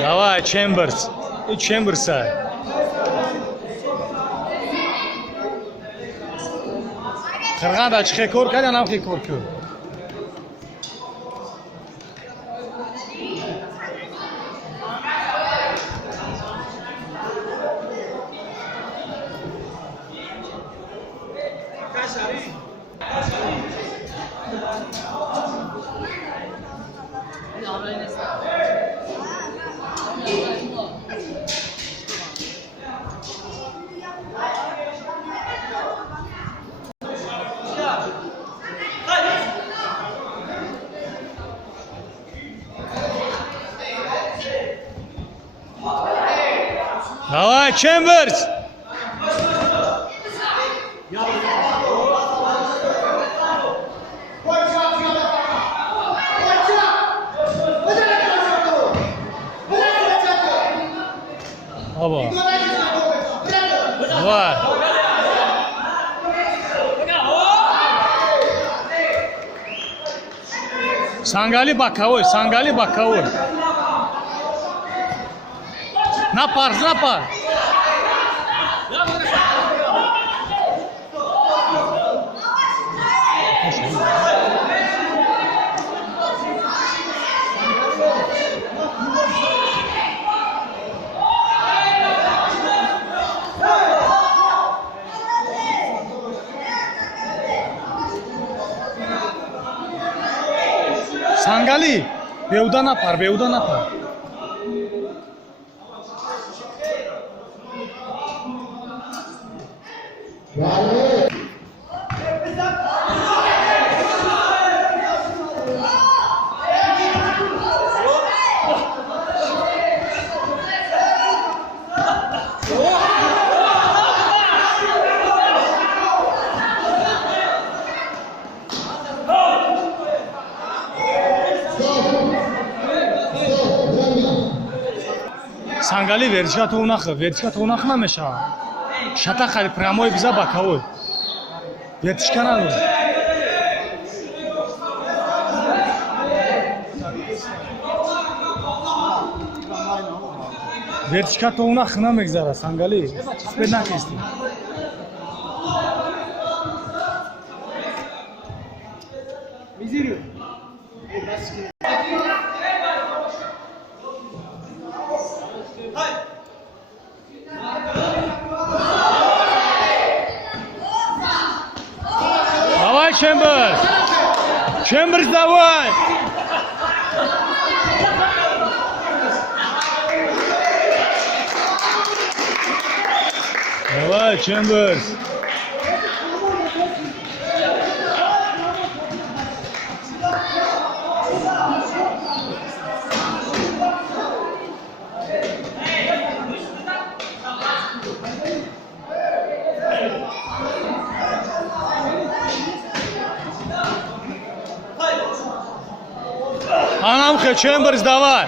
Давай, Chambers. Chambers'a. Qirg'an da chiqay ko'rkadi, ham qilib ko'rku. Давай, Chambers. Oba. Давай. Sangali Bakavoy, Sangali Bakavoy. Napar. Sangali, beuda napar. Sangali verticat unakh namesha. Shata khali pryamoy biza Bakavoy. Verticanal. Verticat unakh namegzara Sangali. Spednakisti. Mizirio. Давай, Chambers, давай! Давай, Chambers! Анамха, Chambers, давай!